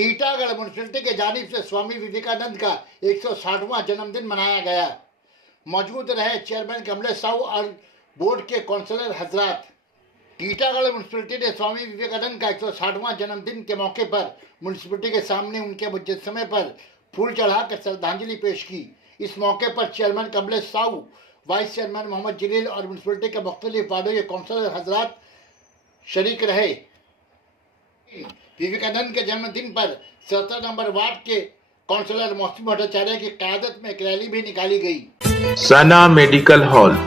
Titagarh municipality के जानिब से स्वामी विवेकानंद का 160वां जन्मदिन मनाया गया। मौजूद रहे चेयरमैन कमलेश साहू और बोर्ड के काउंसलर हजरात। टीटागढ़ म्यूनिसिपैलिटी ने स्वामी विवेकानंद का 160वां जन्मदिन के मौके पर म्यूनिसिपैलिटी के सामने उनके मुजस्समे पर फूल चढ़ाकर श्रद्धांजलि पेश की। इस मौके पर chairman Kamlesh Sahu, vice chairman Mohammed Jalil और म्यूनिसिपैलिटी के मुख्तलिफ वार्डों के काउंसलर हजरात शरीक रहे। विवेकानंद के जन्मदिन पर 17 नंबर वार्ड के काउंसलर मोहसिन भट्टाचार्य की क़यादत में एक रैली भी निकाली गई। सना medical hall,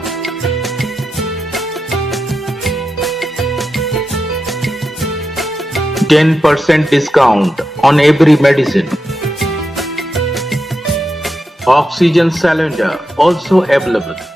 10% discount on every medicine. Oxygen cylinder also available.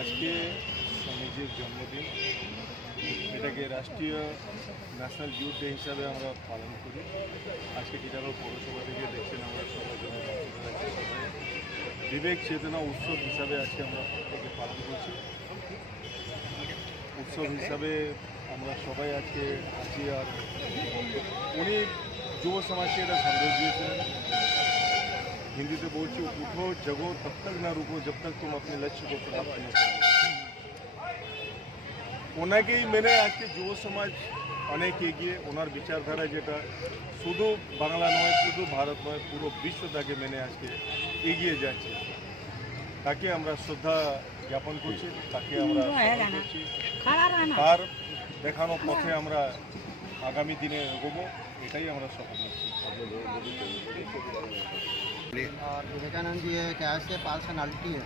আজকে স্বামীজির জন্মদিন, এটাকে রাষ্ট্রীয় ন্যাশনাল ইউথ ডে হিসাবে আমরা পালন করি। আজকে টিটাগড় পৌরসভা থেকে দেখছেন আমরা সবাই সবাই বিবেক চেতনা উৎসব হিসাবে আজকে আমরা প্রত্যেকে পালন করছি। উৎসব হিসাবে আমরা সবাই আজকে আছি। আর উনি যুব সমাজকে এটা সন্দেশ দিয়েছিলেন, হিন্দিতে বলছি, উঠো জগো তব তক না রুকো জব তক তুম अपने लक्ष्य को प्राप्त न करो। ওনাকেই মেনে আজকে যুব সমাজ অনেক এগিয়ে। ওনার বিচারধারা যেটা শুধু বাংলা নয়, শুধু ভারত নয়, পুরো বিশ্ব তাকে মেনে আজকে এগিয়ে যাচ্ছে। তাকে আমরা শ্রদ্ধা জ্ঞাপন করছি, তাকে আমরা করছি। তার দেখানো পথে আমরা আগামী দিনে এগোবো, এটাই আমরা শপথ নিচ্ছি। और विवेकानंद जी एक ऐसे पर्सनालिटी है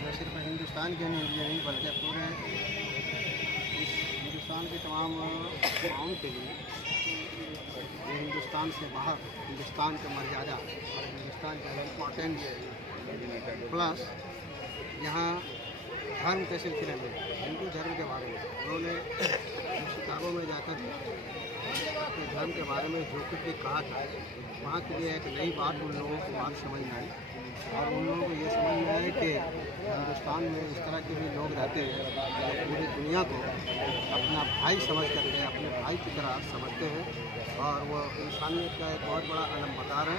जो सिर्फ हिंदुस्तान के नहीं बल्कि पूरे इस हिंदुस्तान के तमाम गाँव के लिए ये हिंदुस्तान से बाहर हिंदुस्तान के मर्यादा और हिंदुस्तान के इम्पोर्टेंस प्लस यहाँ धर्म के सिलसिले में हिंदू धर्म के बारे में उन्होंने शिकागो में जाकर अपने धर्म के बारे में जो कुछ भी कहा था, वहाँ के लिए एक नई बात उन लोगों को बात समझ में आई। और उन लोगों को ये समझ में आया कि हिंदुस्तान में इस तरह के भी लोग रहते हैं जो पूरी दुनिया को अपना भाई समझ करके अपने भाई की तरह समझते हैं। और वो इंसानियत का एक बहुत बड़ा अलम बकार है।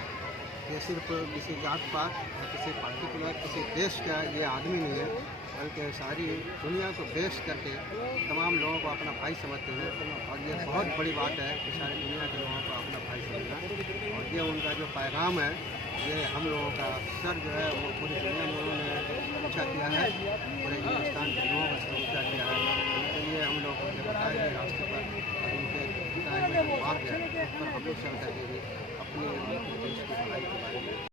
ये सिर्फ किसी जात पात या किसी पर्टिकुलर किसी देश का ये आदमी नहीं है, बल्कि सारी दुनिया को बेस करके तमाम लोगों को अपना भाई समझते हैं। और ये बहुत बड़ी बात है कि सारी दुनिया के लोगों को अपना भाई समझना। और ये उनका जो पैगाम है, ये हम लोगों का सर जो है वो पूरी दुनिया में उन्होंने ऊँचा किया है, पूरे हिंदुस्तान के लोगों का सर ऊँचा किया है। उनके लिए हम लोग को बताए गए रास्ते पर और उनके बताए हुए मार्ग है, उस पर हम लोग चल करके अपने देश की भलाई के बारे में